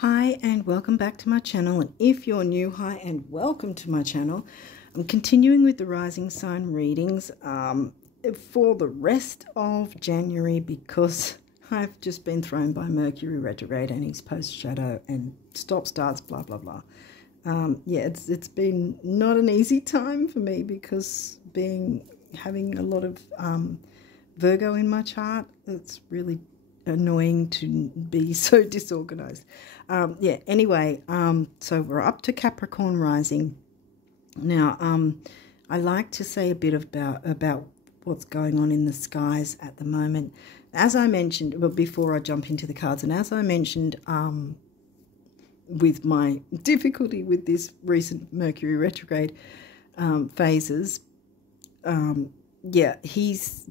Hi and welcome back to my channel, and if you're new, hi and welcome to my channel. I'm continuing with the rising sign readings for the rest of January because I've just been thrown by Mercury retrograde and his post shadow and stop starts blah blah blah. Yeah, it's been not an easy time for me because having a lot of Virgo in my chart, it's really annoying to be so disorganized. Yeah, anyway, so we're up to Capricorn rising. Now, I like to say a bit about what's going on in the skies at the moment. As I mentioned, well, before I jump into the cards, and as I mentioned, with my difficulty with this recent Mercury retrograde phases, yeah,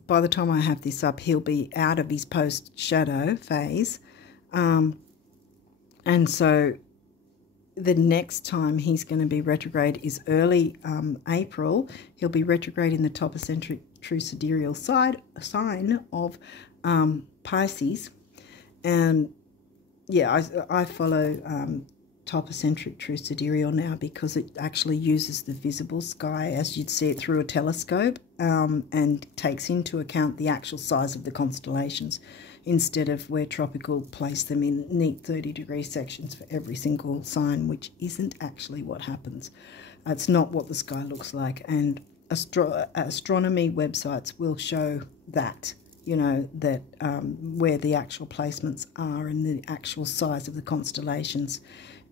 by the time I have this up, he'll be out of his post-shadow phase. And so the next time he's going to be retrograde is early April. He'll be retrograde in the top eccentric true sidereal sign of Pisces. And yeah, I follow top eccentric true sidereal now because it actually uses the visible sky as you'd see it through a telescope, and takes into account the actual size of the constellations instead of where tropical place them in neat 30-degree sections for every single sign, which isn't actually what happens. It's not what the sky looks like, and astronomy websites will show that, you know, that where the actual placements are and the actual size of the constellations,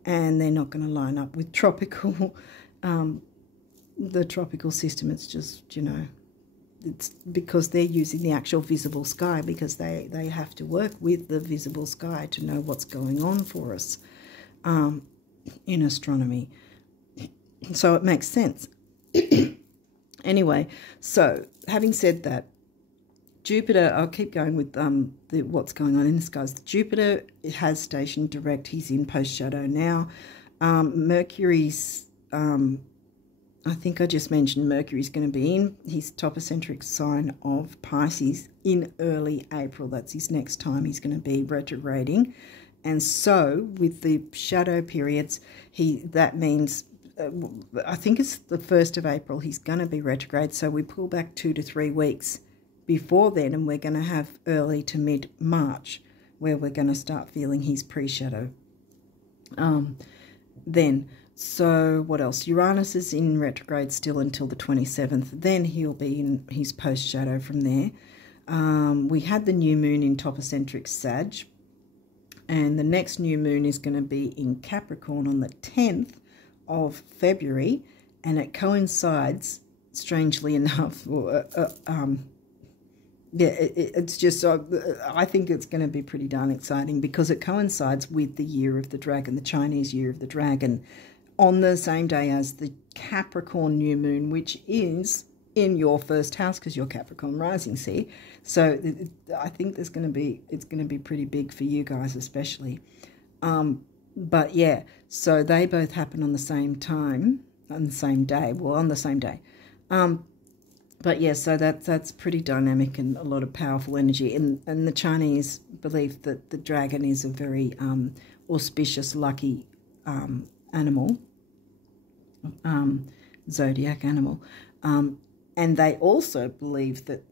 and they're not going to line up with tropical, the tropical system. It's just, you know, it's because they're using the actual visible sky, because they have to work with the visible sky to know what's going on for us in astronomy. So it makes sense. Anyway, so having said that, Jupiter, I'll keep going with what's going on in the skies. Jupiter has stationed direct. He's in post-shadow now. Mercury's, I think I just mentioned Mercury's going to be in his top eccentric sign of Pisces in early April. That's his next time he's going to be retrograding. And so with the shadow periods, that means, I think it's the 1st of April he's going to be retrograde. So we pull back 2 to 3 weeks before then, and we're going to have early to mid-March where we're going to start feeling his pre-shadow. Then, so what else? Uranus is in retrograde still until the 27th. Then he'll be in his post-shadow from there. We had the new moon in top eccentric Sag, and the next new moon is going to be in Capricorn on the 10th of February, and it coincides, strangely enough, yeah, it's just, I think it's going to be pretty darn exciting because it coincides with the year of the dragon, the Chinese year of the dragon, on the same day as the Capricorn new moon, which is in your first house because you're Capricorn rising, see? So I think it's going to be pretty big for you guys especially. But yeah, so they both happen on the same time, on the same day, well, on the same day. But yeah, so that's pretty dynamic and a lot of powerful energy. And the Chinese believe that the dragon is a very auspicious, lucky animal, zodiac animal. And they also believe that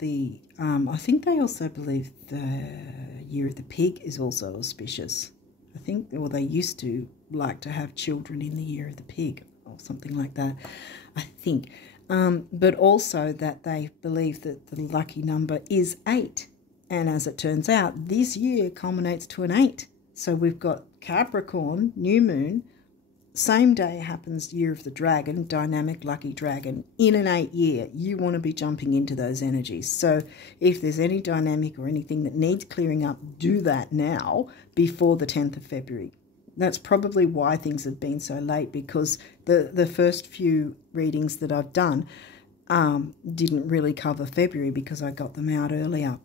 I think they also believe the year of the pig is also auspicious. I think, or they used to like to have children in the year of the pig or something like that, I think. But also that they believe that the lucky number is 8. And as it turns out, this year culminates to an 8. So we've got Capricorn, new moon, same day happens year of the dragon, dynamic lucky dragon, in an 8 year. You want to be jumping into those energies. So if there's any dynamic or anything that needs clearing up, do that now before the 10th of February. That's probably why things have been so late, because the first few readings that I've done didn't really cover February because I got them out earlier.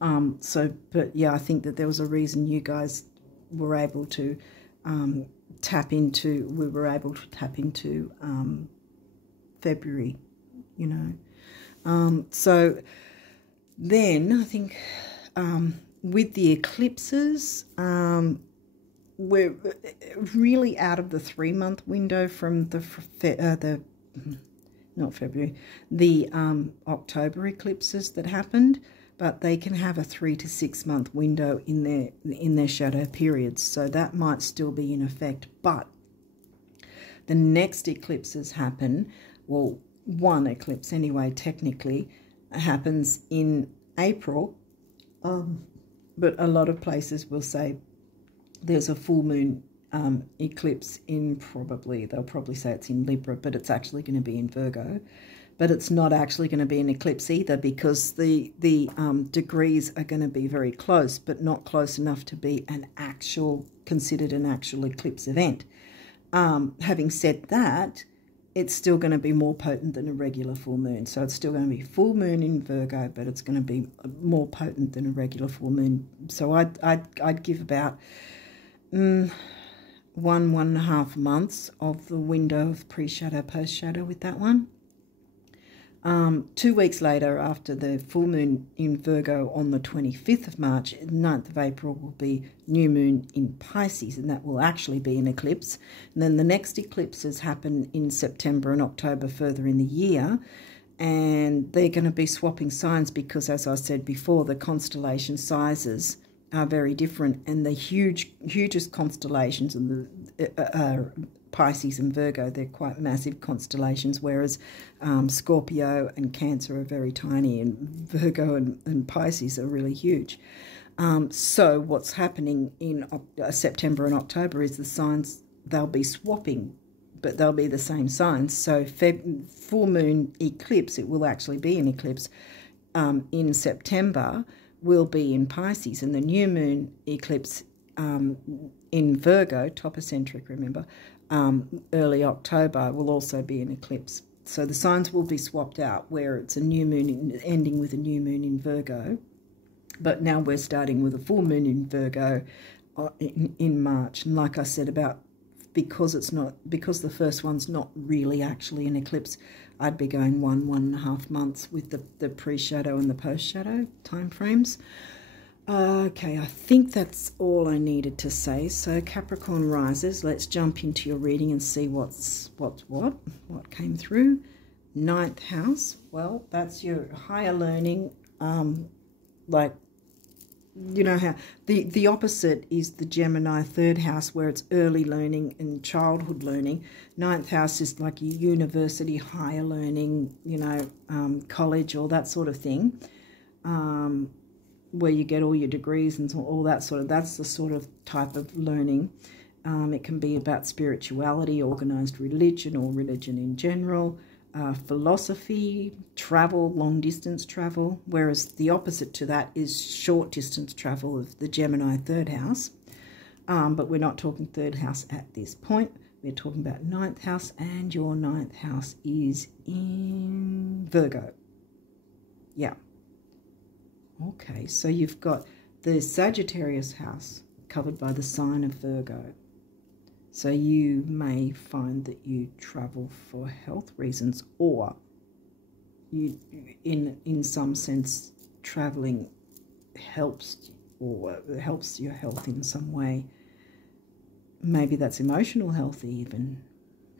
But yeah, I think that there was a reason you guys were able to tap into February, you know. So then I think with the eclipses, we're really out of the 3-month window from not February, the October eclipses that happened, but they can have a 3 to 6 month window in their shadow periods, so that might still be in effect. But the next eclipses happen, well, one eclipse anyway, technically, happens in April, but a lot of places will say there's a full moon eclipse in they'll probably say it's in Libra, but it's actually going to be in Virgo. But it's not actually going to be an eclipse either, because the degrees are going to be very close, but not close enough to be considered an actual eclipse event. Having said that, it's still going to be more potent than a regular full moon. So it's still going to be full moon in Virgo, but it's going to be more potent than a regular full moon. So I'd give about 1.5 months of the window of pre-shadow, post-shadow with that one. 2 weeks later, after the full moon in Virgo on the 25th of March, 9th of April will be new moon in Pisces, and that will actually be an eclipse. And then the next eclipses happen in September and October further in the year, and they're going to be swapping signs because, as I said before, the constellation sizes are very different, and the hugest constellations and the Pisces and Virgo, they're quite massive constellations, whereas Scorpio and Cancer are very tiny, and Virgo and Pisces are really huge. So what's happening in September and October is the signs, they'll be swapping, but they'll be the same signs. So full moon eclipse, it will actually be an eclipse in September, will be in Pisces, and the new moon eclipse in Virgo, topocentric, remember, early October, will also be an eclipse. So the signs will be swapped out, where it's a new moon ending with a new moon in Virgo, but now we're starting with a full moon in Virgo in March. And like I said, because the first one's not really actually an eclipse, I'd be going 1.5 months with the pre-shadow and the post-shadow time frames. Okay, I think that's all I needed to say. So Capricorn risers, let's jump into your reading and see what came through. 9th house, well, that's your higher learning, like, you know how the opposite is the Gemini 3rd house, where it's early learning and childhood learning. 9th house is like your university, higher learning, you know, college, all that sort of thing, where you get all your degrees and all that sort of, that's the sort of type of learning. It can be about spirituality, organized religion, or religion in general, philosophy, travel, long distance travel, whereas the opposite to that is short distance travel of the Gemini 3rd house. But we're not talking 3rd house at this point. We're talking about 9th house, and your 9th house is in Virgo. Yeah. Okay, so you've got the Sagittarius house covered by the sign of Virgo. So you may find that you travel for health reasons, or you, in some sense, traveling helps your health in some way. Maybe that's emotional health even.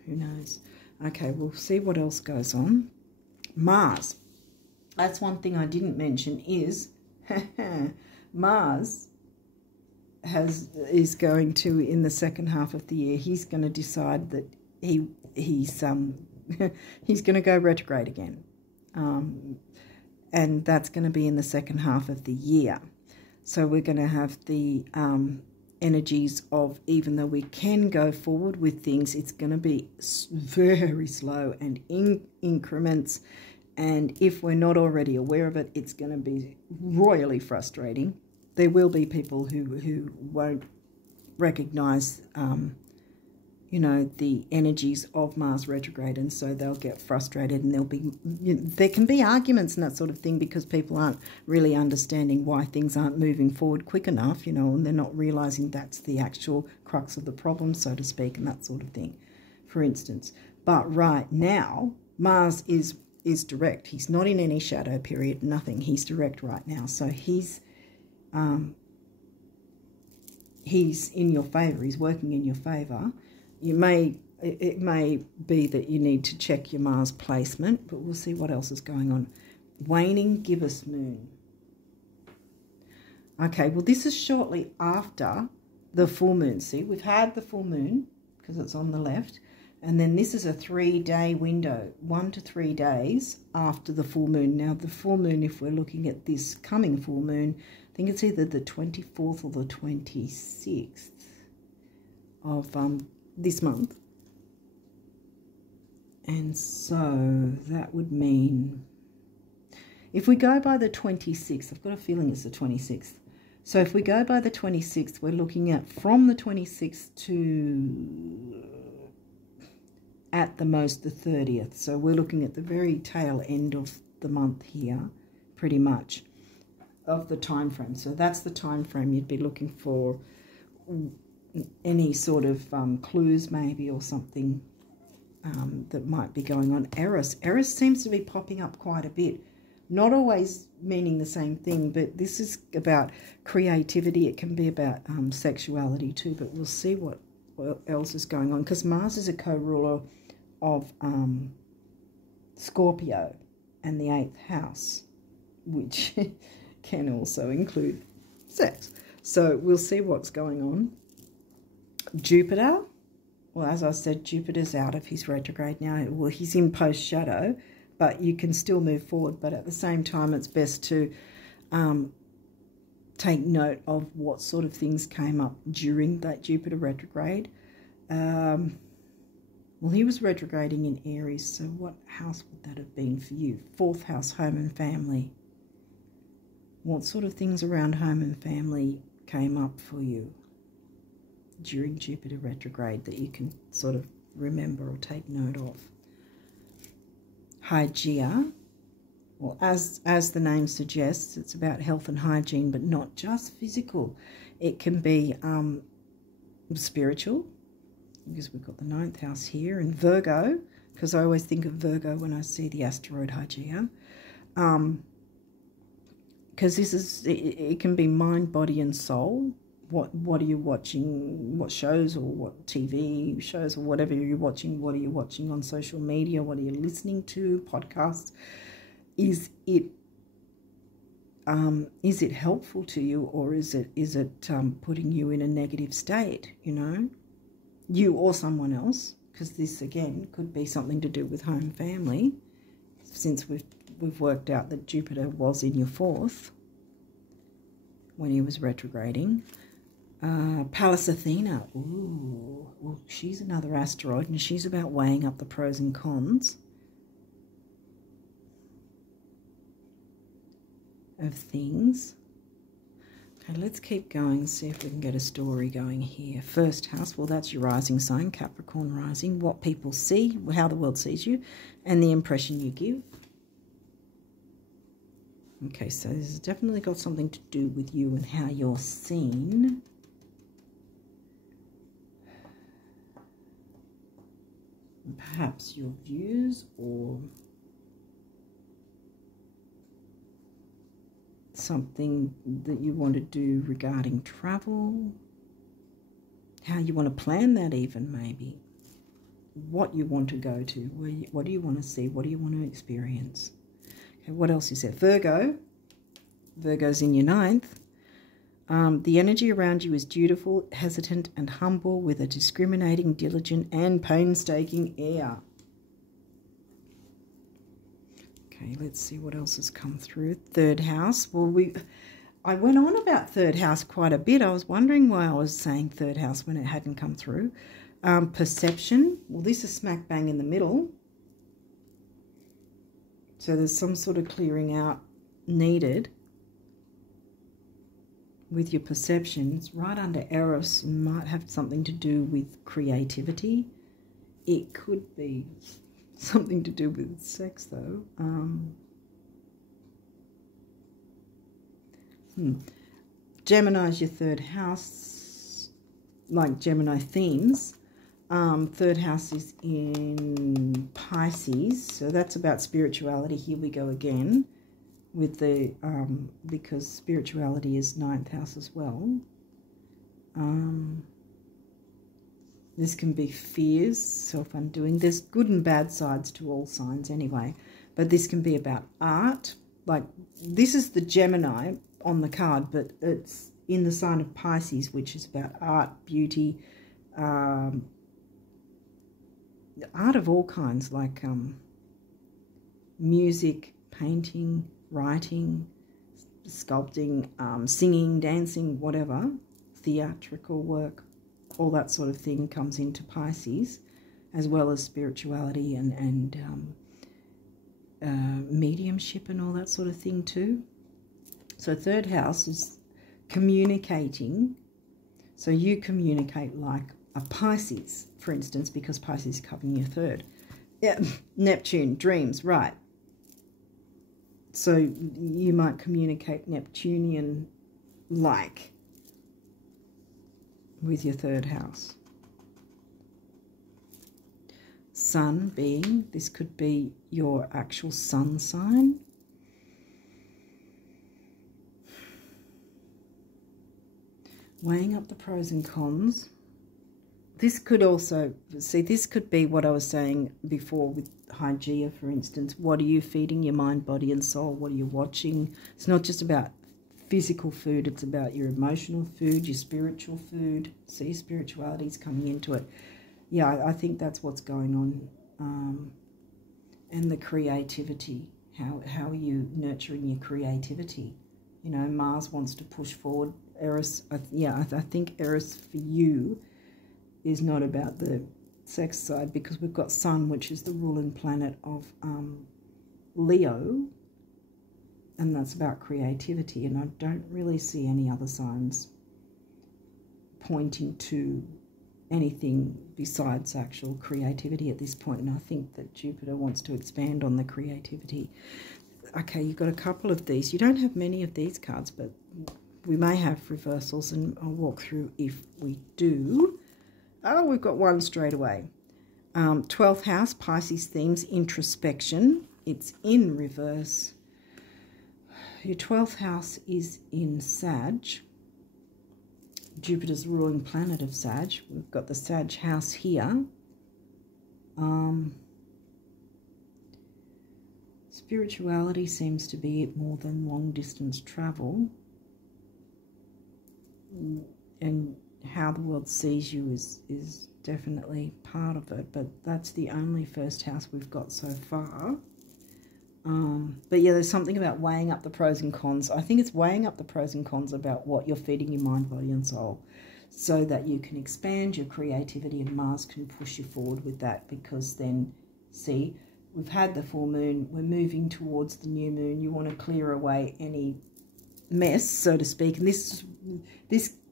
Who knows? Okay, we'll see what else goes on. Mars. That's one thing I didn't mention is Mars is going to, in the second half of the year, he's going to decide that he's going to go retrograde again, and that's going to be in the second half of the year. So we're going to have the energies of, even though we can go forward with things, it's going to be very slow and in increments. And if we're not already aware of it, it's going to be royally frustrating. There will be people who won't recognize, you know, the energies of Mars retrograde, and so they'll get frustrated, and there can be arguments and that sort of thing, because people aren't really understanding why things aren't moving forward quick enough, you know, and they're not realizing that's the actual crux of the problem, so to speak, and that sort of thing, for instance. But right now, Mars is direct. He's not in any shadow period, nothing. He's direct right now. So he's he's in your favour, he's working in your favour. It may be that you need to check your Mars placement, but we'll see what else is going on. Waning gibbous moon. Okay, well, this is shortly after the full moon. See, we've had the full moon because it's on the left, and then this is a 3-day window, 1 to 3 days after the full moon. Now, the full moon, if we're looking at this coming full moon, I think it's either the 24th or the 26th of this month. And so that would mean, if we go by the 26th, I've got a feeling it's the 26th. So if we go by the 26th, we're looking at from the 26th to, at the most, the 30th. So we're looking at the very tail end of the month here, pretty much, of the time frame. So that's the time frame you'd be looking for any sort of clues maybe, or something that might be going on. Eris seems to be popping up quite a bit. Not always meaning the same thing, but this is about creativity. It can be about sexuality too, but we'll see what else is going on, because Mars is a co-ruler of Scorpio and the 8th house, which can also include sex. So we'll see what's going on. Jupiter, well, as I said, Jupiter's out of his retrograde now. Well, he's in post-shadow, but you can still move forward. But at the same time, it's best to take note of what sort of things came up during that Jupiter retrograde. Well, he was retrograding in Aries, so what house would that have been for you? 4th house, home and family. What sort of things around home and family came up for you during Jupiter retrograde that you can sort of remember or take note of? Hygeia, well, as the name suggests, it's about health and hygiene, but not just physical. It can be spiritual, because we've got the 9th house here, and Virgo, because I always think of Virgo when I see the asteroid Hygeia. Because this is, it can be mind, body, and soul. What are you watching? What shows or what TV shows or whatever you're watching? What are you watching on social media? What are you listening to? Podcasts? Is it helpful to you, or is it putting you in a negative state? You know, you or someone else, because this again could be something to do with home family, since we've worked out that Jupiter was in your 4th when he was retrograding. Pallas Athena, ooh, well, she's another asteroid, and she's about weighing up the pros and cons of things. Okay, let's keep going, see if we can get a story going here. 1st house, well, that's your rising sign, Capricorn rising, what people see, how the world sees you, and the impression you give. Okay, so this has definitely got something to do with you and how you're seen. Perhaps your views, or something that you want to do regarding travel, how you want to plan that even, maybe. What you want to go to, what do you want to see, what do you want to experience. Okay, what else is there? Virgo. Virgo's in your 9th. The energy around you is dutiful, hesitant, and humble, with a discriminating, diligent, and painstaking air. Okay, let's see what else has come through. 3rd house. Well, I went on about 3rd house quite a bit. I was wondering why I was saying 3rd house when it hadn't come through. Perception. Well, this is smack bang in the middle. So there's some sort of clearing out needed with your perceptions. Right under Eros, might have something to do with creativity. It could be something to do with sex, though. Gemini's your 3rd house, like Gemini themes. 3rd house is in Pisces, so that's about spirituality. Here we go again with the, because spirituality is 9th house as well. This can be fears, self-undoing. There's good and bad sides to all signs anyway. But this can be about art. Like, this is the Gemini on the card, but it's in the sign of Pisces, which is about art, beauty, art of all kinds, like music, painting, writing, sculpting, singing, dancing, whatever, theatrical work, all that sort of thing comes into Pisces, as well as spirituality and mediumship and all that sort of thing too. So third house is communicating. So you communicate like a Pisces, for instance, because Pisces is covering your third. Yeah, Neptune, dreams, right. So you might communicate Neptunian-like with your third house. Sun being, this could be your actual sun sign. Weighing up the pros and cons. This could also, see, this could be what I was saying before with Hygeia, for instance. What are you feeding your mind, body and soul? What are you watching? It's not just about physical food, it's about your emotional food, your spiritual food. See, spirituality is coming into it. Yeah, I think that's what's going on. And the creativity. How are you nurturing your creativity? You know, Mars wants to push forward. Eris, I think Eris for you is not about the sex side, because we've got Sun, which is the ruling planet of Leo, and that's about creativity, and I don't really see any other signs pointing to anything besides actual creativity at this point, and I think that Jupiter wants to expand on the creativity. Okay, you've got a couple of these. You don't have many of these cards, but we may have reversals, and I'll walk through if we do. Oh, we've got one straight away. 12th house, Pisces themes, introspection. It's in reverse. Your 12th house is in Sag. Jupiter's ruling planet of Sag. We've got the Sag house here. Spirituality seems to be more than long-distance travel. And how the world sees you is definitely part of it, but that's the only first house we've got so far. But yeah, there's something about weighing up the pros and cons. I think it's weighing up the pros and cons about what you're feeding your mind, body and soul, so that you can expand your creativity, and Mars can push you forward with that, because then, see, we've had the full moon, we're moving towards the new moon. You want to clear away any mess, so to speak, and this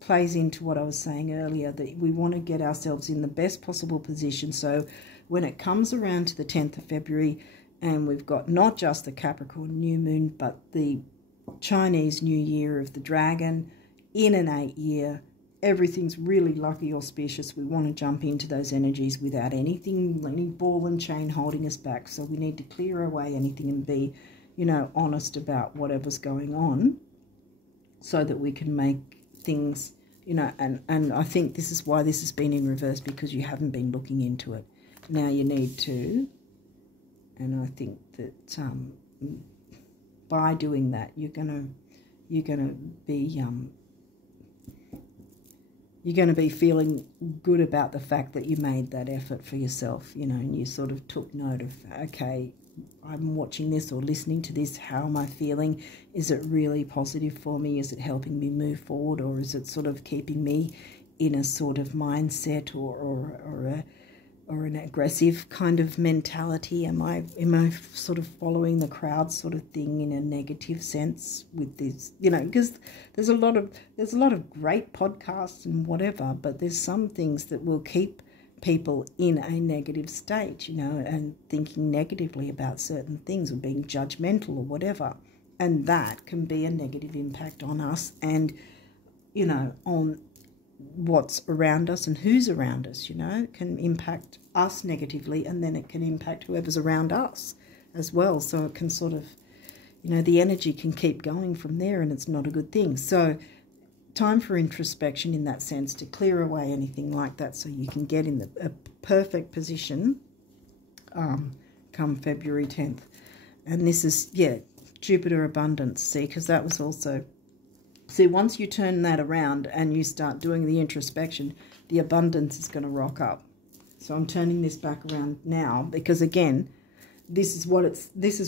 plays into what I was saying earlier, that we want to get ourselves in the best possible position, so when it comes around to the 10th of February and we've got not just the Capricorn new moon but the Chinese New Year of the Dragon in an 8-year, everything's really lucky, auspicious. We want to jump into those energies without anything, any ball and chain holding us back, so we need to clear away anything and be, you know, honest about whatever's going on, so that we can make things, you know, and I think this is why this has been in reverse, because you haven't been looking into it. Now you need to, and I think that by doing that, you're gonna be feeling good about the fact that you made that effort for yourself, you know, and you sort of took note of, okay, I'm watching this or listening to this, how am I feeling? Is it really positive for me? Is it helping me move forward, or is it sort of keeping me in a sort of mindset or an aggressive kind of mentality? Am I sort of following the crowd sort of thing in a negative sense with this? You know, because there's a lot of great podcasts and whatever, but there's some things that will keep people in a negative state, you know, and thinking negatively about certain things or being judgmental or whatever, and that can be a negative impact on us and, you know, on what's around us and who's around us. You know, it can impact us negatively, and then it can impact whoever's around us as well, so it can sort of, you know, the energy can keep going from there, and it's not a good thing. So time for introspection in that sense, to clear away anything like that so you can get in a perfect position come February 10th. And this is, yeah, Jupiter abundance, see, because that was also, see, once you turn that around and you start doing the introspection, the abundance is going to rock up. So I'm turning this back around now because, again, this is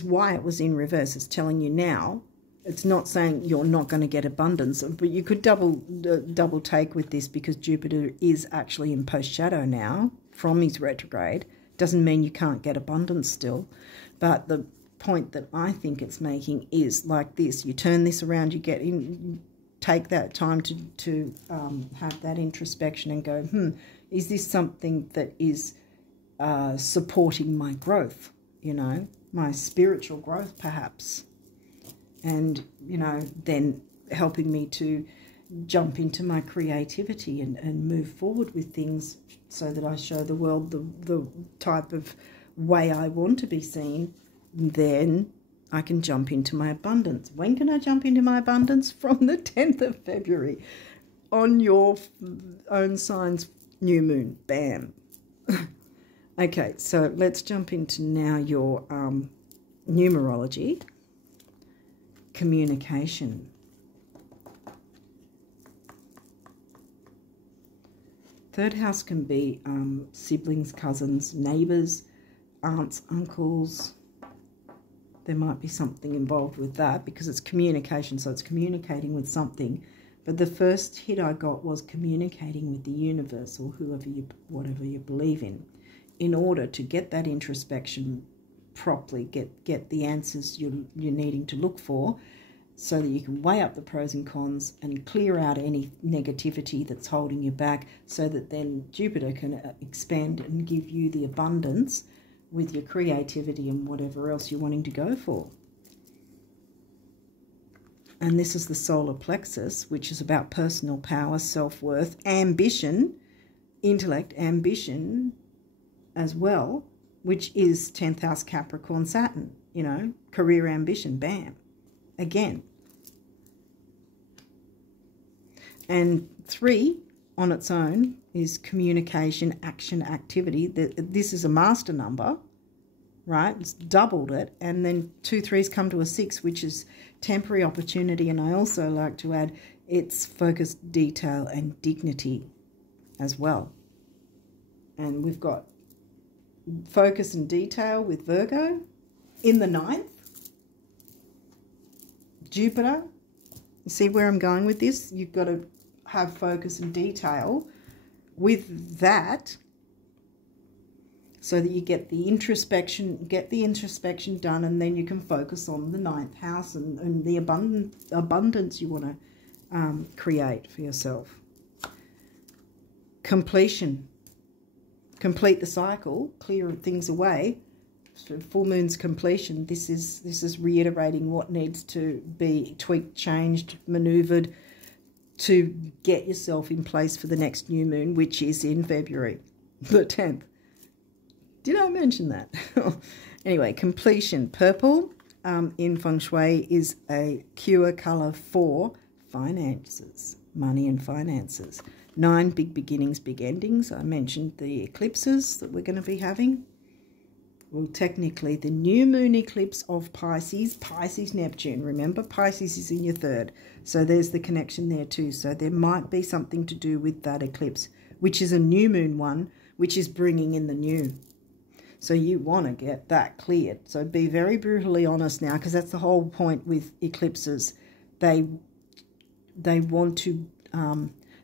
why it was in reverse. It's telling you now. It's not saying you're not going to get abundance, but you could double take with this because Jupiter is actually in post shadow now from his retrograde. Doesn't mean you can't get abundance still, but the point that I think it's making is like this: you turn this around, you get in, take that time to have that introspection and go, is this something that is supporting my growth? You know, my spiritual growth, perhaps. And, you know, then helping me to jump into my creativity and move forward with things so that I show the world the type of way I want to be seen. Then I can jump into my abundance. When can I jump into my abundance? From the 10th of February on your own sign's new moon. Bam. Okay, so let's jump into now your numerology. Communication. Third house can be siblings, cousins, neighbours, aunts, uncles. There might be something involved with that because it's communication, so it's communicating with something. But the first hit I got was communicating with the universe or whatever you believe in order to get that introspection properly, get the answers you're needing to look for, so that you can weigh up the pros and cons and clear out any negativity that's holding you back, so that then Jupiter can expand and give you the abundance with your creativity and whatever else you're wanting to go for. And this is the solar plexus, which is about personal power, self-worth, ambition, intellect, ambition as well, which is 10th house Capricorn Saturn, you know, career ambition, bam, again. And 3 on its own is communication, action, activity. This is a master number, right? It's doubled it. And then 2 3s come to a 6, which is temporary opportunity. And I also like to add it's focused detail and dignity as well. And we've got focus and detail with Virgo in the 9th. Jupiter. You see where I'm going with this? You've got to have focus and detail with that so that you get the introspection done, and then you can focus on the 9th house and the abundance you want to create for yourself. Completion. Complete the cycle, clear things away. So full moon's completion. This is reiterating what needs to be tweaked, changed, maneuvered to get yourself in place for the next new moon, which is in February the 10th. Did I mention that? Anyway, completion. Purple in Feng Shui is a cure colour for finances, money and finances. 9 big beginnings, big endings. I mentioned the eclipses that we're going to be having. Well, technically, the new moon eclipse of Pisces, Neptune. Remember, Pisces is in your 3rd. So there's the connection there too. So there might be something to do with that eclipse, which is a new moon one, which is bringing in the new. So you want to get that cleared. So be very brutally honest now, because that's the whole point with eclipses. They want to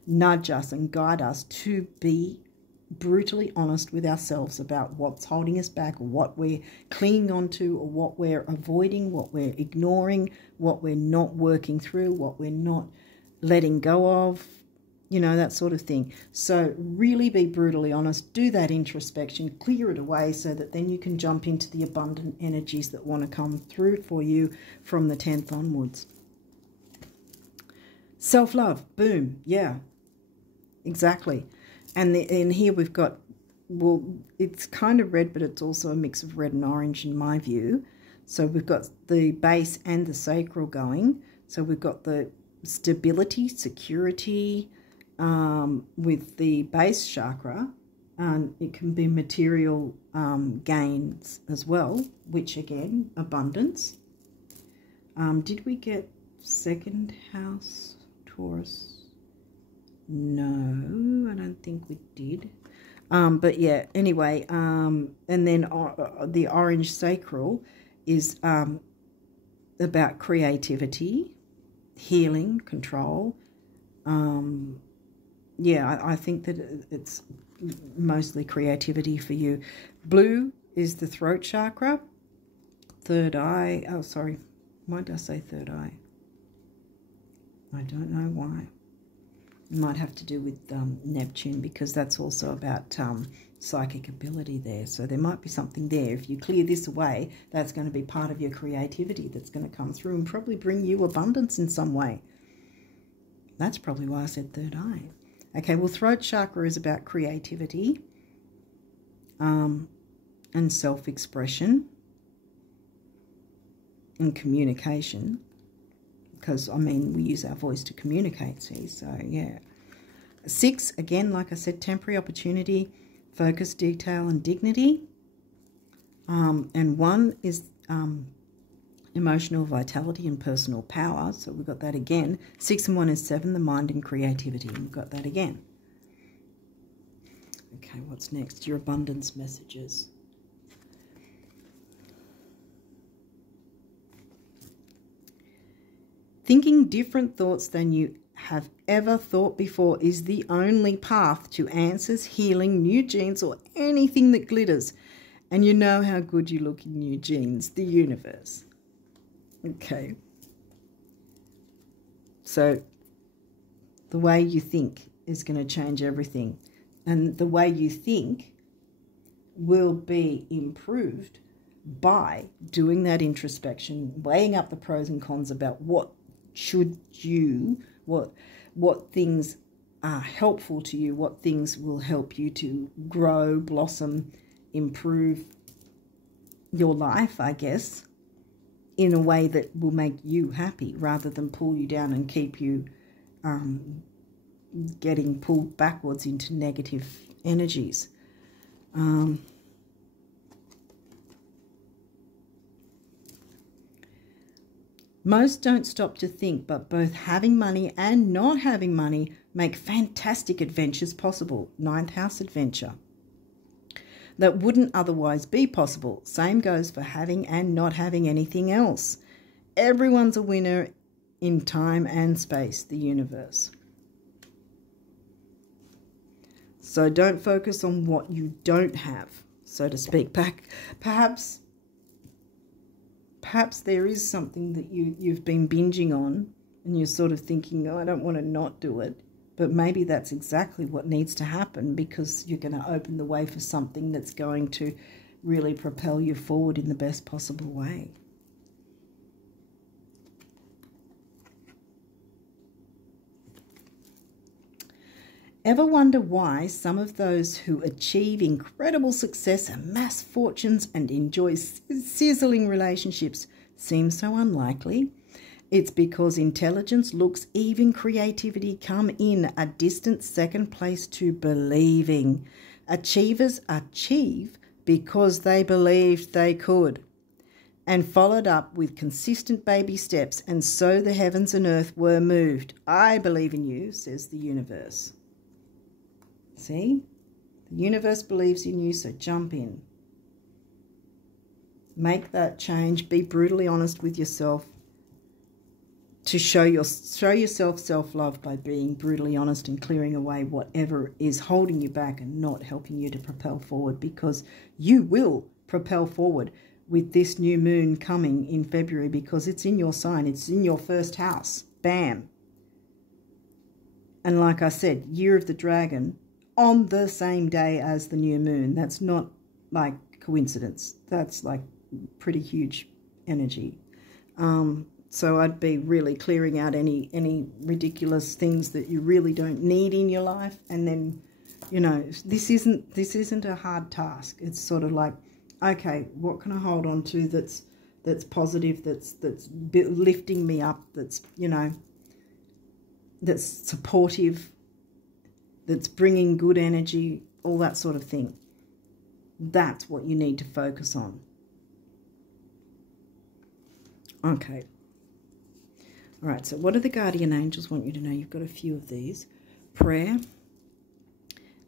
nudge us and guide us to be brutally honest with ourselves about what's holding us back, or what we're clinging on to, or what we're avoiding, what we're ignoring, what we're not working through, what we're not letting go of, you know, that sort of thing. So really be brutally honest, do that introspection, clear it away so that then you can jump into the abundant energies that want to come through for you from the 10th onwards. Self-love, boom, yeah, exactly. And here we've got, well, it's kind of red, but it's also a mix of red and orange in my view. So we've got the base and the sacral going. So we've got the stability, security with the base chakra. And it can be material gains as well, which again, abundance. Did we get second house, Taurus? No, I don't think we did. But yeah, anyway, and then the orange sacral is about creativity, healing, control. Yeah, I think that it's mostly creativity for you. Blue is the throat chakra, third eye. Oh, sorry. Why did I say third eye? I don't know why. It might have to do with Neptune, because that's also about psychic ability there. So there might be something there. If you clear this away, that's going to be part of your creativity that's going to come through and probably bring you abundance in some way. That's probably why I said third eye. Okay, well, throat chakra is about creativity and self-expression and communication, because, I mean, we use our voice to communicate, see, so, yeah. 6, again, like I said, temporary opportunity, focus, detail, and dignity. And 1 is emotional vitality and personal power. So we've got that again. 6 and 1 is 7, the mind and creativity. We've got that again. Okay, what's next? Your abundance messages. Thinking different thoughts than you have ever thought before is the only path to answers, healing, new genes, or anything that glitters. And you know how good you look in new genes, the universe. Okay. So the way you think is going to change everything. And the way you think will be improved by doing that introspection, weighing up the pros and cons about what things are helpful to you, what things will help you to grow, blossom, improve your life, I guess, in a way that will make you happy rather than pull you down and keep you getting pulled backwards into negative energies. Most don't stop to think, but both having money and not having money make fantastic adventures possible. 9th house adventure. That wouldn't otherwise be possible. Same goes for having and not having anything else. Everyone's a winner in time and space, the universe. So don't focus on what you don't have, so to speak. Perhaps there is something that you've been binging on and you're sort of thinking, oh, I don't want to not do it. But maybe that's exactly what needs to happen, because you're going to open the way for something that's going to really propel you forward in the best possible way. Ever wonder why some of those who achieve incredible success, amass fortunes, and enjoy sizzling relationships seem so unlikely? It's because intelligence, looks, even creativity come in a distant second place to believing. Achievers achieve because they believed they could, and followed up with consistent baby steps, and so the heavens and earth were moved. I believe in you, says the universe. See? The universe believes in you, so jump in. Make that change. Be brutally honest with yourself. To show yourself self-love by being brutally honest and clearing away whatever is holding you back and not helping you to propel forward, because you will propel forward with this new moon coming in February, because it's in your sign. It's in your first house. Bam. And like I said, year of the dragon on the same day as the new moon. That's not like coincidence. That's like pretty huge energy. So I'd be really clearing out any ridiculous things that you really don't need in your life. And then, you know, this isn't a hard task. It's sort of like, okay, what can I hold on to that's positive, that's lifting me up, that's, you know, that's supportive, that's bringing good energy, all that sort of thing. That's what you need to focus on. Okay. All right, so what do the guardian angels want you to know? You've got a few of these. Prayer.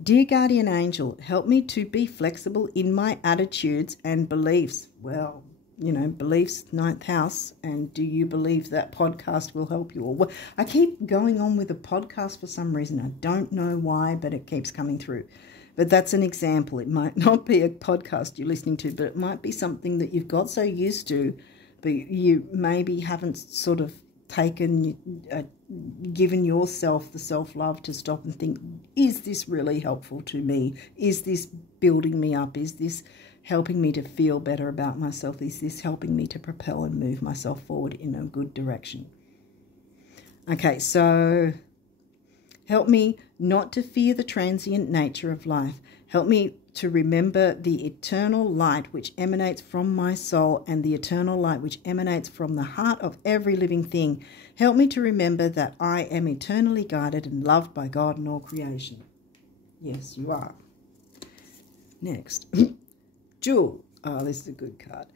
Dear guardian angel, help me to be flexible in my attitudes and beliefs. Well, you know, beliefs, 9th house, and do you believe that podcast will help you? Or I keep going on with a podcast for some reason. I don't know why, but it keeps coming through. But that's an example. It might not be a podcast you're listening to, but it might be something that you've got so used to, but you maybe haven't sort of given yourself the self-love to stop and think, is this really helpful to me? Is this building me up? Is this helping me to feel better about myself? Is this helping me to propel and move myself forward in a good direction? Okay, so help me not to fear the transient nature of life. Help me to remember the eternal light which emanates from my soul and the eternal light which emanates from the heart of every living thing. Help me to remember that I am eternally guided and loved by God and all creation. Yes, you are. Next. Jewel. Oh, this is a good card.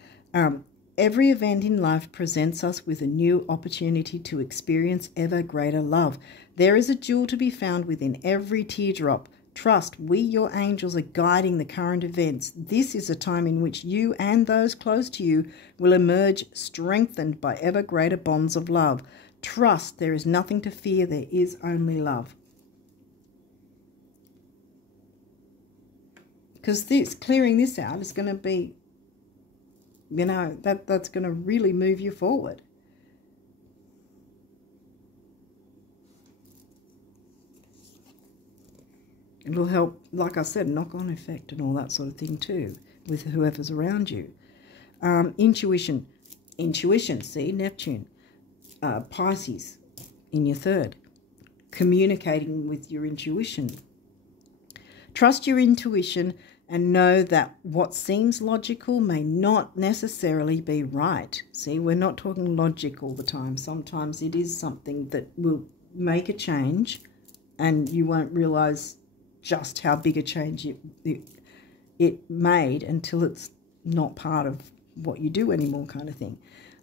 Every event in life presents us with a new opportunity to experience ever greater love. There is a jewel to be found within every teardrop. Trust, we, your angels, are guiding the current events. This is a time in which you and those close to you will emerge strengthened by ever greater bonds of love. Trust, there is nothing to fear, there is only love. Because clearing this out is going to be, you know, that's going to really move you forward. It'll help, like I said, knock-on effect and all that sort of thing too, with whoever's around you. Intuition. Intuition, see, Neptune. Pisces in your 3rd. Communicating with your intuition. Trust your intuition and know that what seems logical may not necessarily be right. See, we're not talking logic all the time. Sometimes it is something that will make a change and you won't realise just how big a change it made until it's not part of what you do anymore, kind of thing.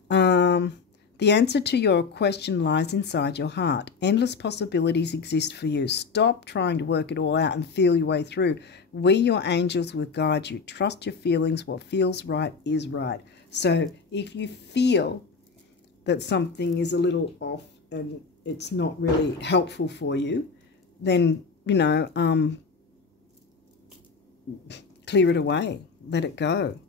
The answer to your question lies inside your heart. Endless possibilities exist for you. Stop trying to work it all out and feel your way through. We, your angels, will guide you. Trust your feelings. What feels right is right. So if you feel that something is a little off and it's not really helpful for you, then, you know, clear it away. Let it go.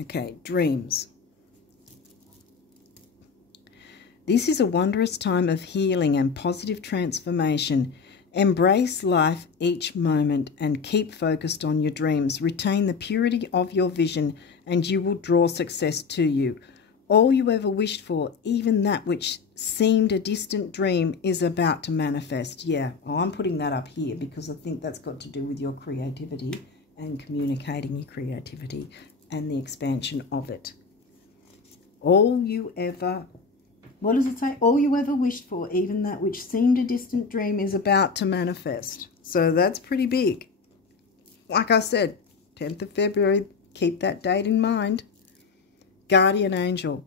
Okay, dreams. This is a wondrous time of healing and positive transformation. Embrace life each moment and keep focused on your dreams. Retain the purity of your vision and you will draw success to you. All you ever wished for, even that which seemed a distant dream, is about to manifest. Yeah, oh, I'm putting that up here because I think that's got to do with your creativity and communicating your creativity and the expansion of it. All you ever, what does it say? All you ever wished for, even that which seemed a distant dream, is about to manifest. So that's pretty big. Like I said, 10th of February, keep that date in mind. Guardian angel.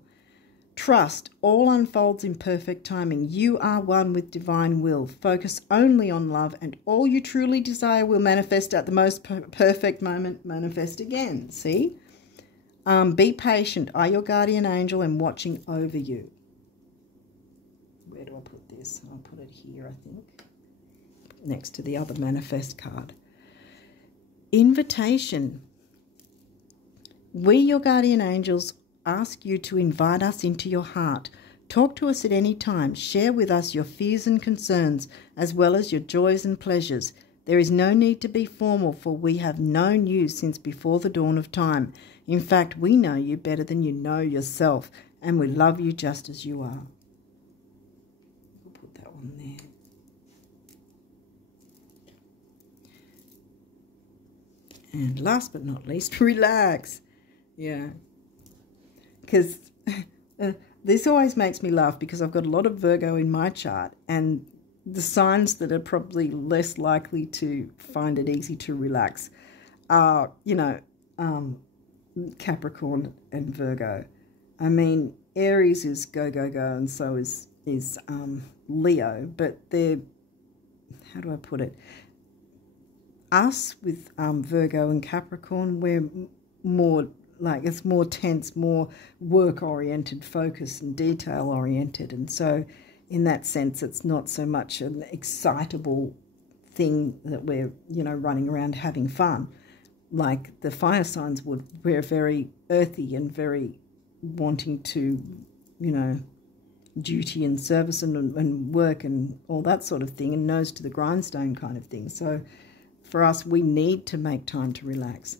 Trust, all unfolds in perfect timing. You are one with divine will. Focus only on love and all you truly desire will manifest at the most perfect moment, manifest again. See? Be patient. I, your guardian angel, am watching over you. Where do I put this? I'll put it here, I think. Next to the other manifest card. Invitation. We, your guardian angels, ask you to invite us into your heart. Talk to us at any time. Share with us your fears and concerns, as well as your joys and pleasures. There is no need to be formal, for we have known you since before the dawn of time. In fact, we know you better than you know yourself, and we love you just as you are. We'll put that one there. And last but not least, relax. Yeah. Because this always makes me laugh because I've got a lot of Virgo in my chart, and the signs that are probably less likely to find it easy to relax are, Capricorn and Virgo. I mean, Aries is go, go, go, and so is Leo, but they're, how do I put it? Us with Virgo and Capricorn, we're more like, it's more tense, more work-oriented, focus and detail-oriented, and so in that sense, it's not so much an excitable thing that we're, running around having fun like the fire signs would. We're very earthy and very wanting to, duty and service and work and all that sort of thing, and nose to the grindstone kind of thing. So for us, we need to make time to relax.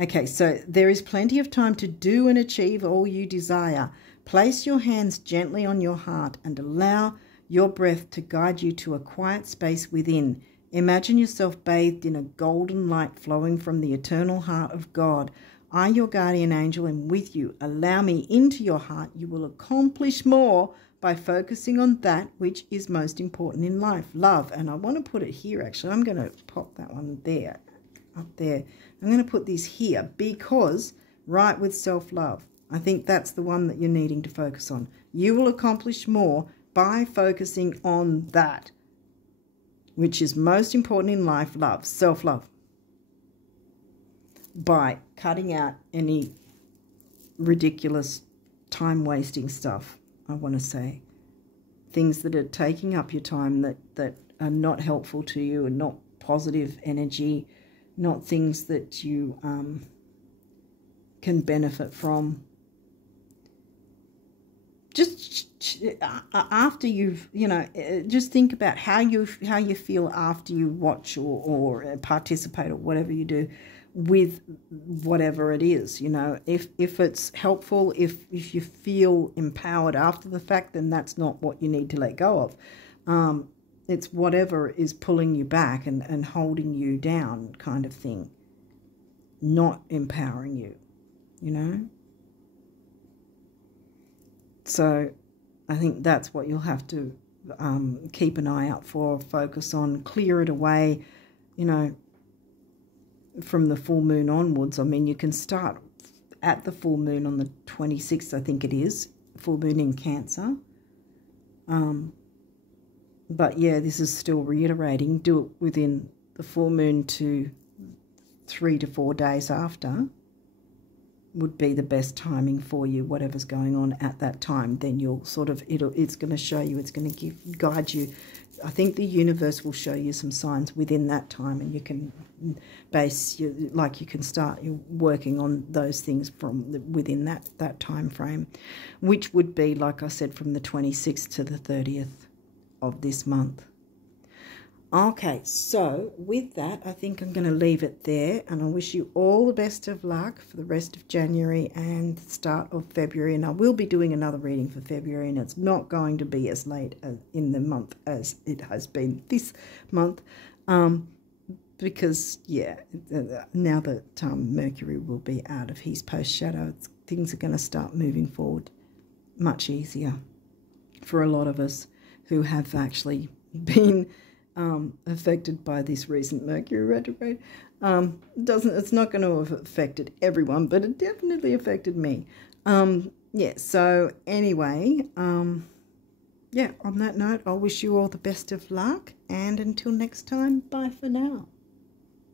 Okay, so there is plenty of time to do and achieve all you desire. Place your hands gently on your heart and allow your breath to guide you to a quiet space within. Imagine yourself bathed in a golden light flowing from the eternal heart of God. I, your guardian angel, am with you. Allow me into your heart. You will accomplish more by focusing on that which is most important in life, love. And I want to put it here, actually. I'm going to pop that one there, up there. I'm going to put this here because right with self-love. I think that's the one that you're needing to focus on. You will accomplish more by focusing on that which is most important in life, love, self-love. By cutting out any ridiculous time-wasting stuff, I want to say. Things that are taking up your time that are not helpful to you and not positive energy, not things that you can benefit from. Just after you've, just think about how you feel after you watch or participate or whatever you do with whatever it is. If it's helpful, if you feel empowered after the fact, then that's not what you need to let go of. It's whatever is pulling you back and holding you down kind of thing, not empowering you, So I think that's what you'll have to keep an eye out for, focus on, clear it away, from the full moon onwards. I mean, you can start at the full moon on the 26th, I think it is, full moon in Cancer. But yeah, this is still reiterating, do it within the full moon to 3 to 4 days after would be the best timing for you, whatever's going on at that time. Then you'll sort of, it's going to show you, it's going to guide you. I think the universe will show you some signs within that time, and you can you can start working on those things from within that time frame, which would be, like I said, from the 26th to the 30th of this month. Okay, so with that, I think I'm going to leave it there, and I wish you all the best of luck for the rest of January and the start of February. And I will be doing another reading for February, and it's not going to be as late in the month as it has been this month, because, yeah, now that Mercury will be out of his post-shadow, things are going to start moving forward much easier for a lot of us who have actually been affected by this recent Mercury retrograde. It's not going to have affected everyone, but it definitely affected me. So anyway, on that note, I'll wish you all the best of luck, and until next time, bye for now.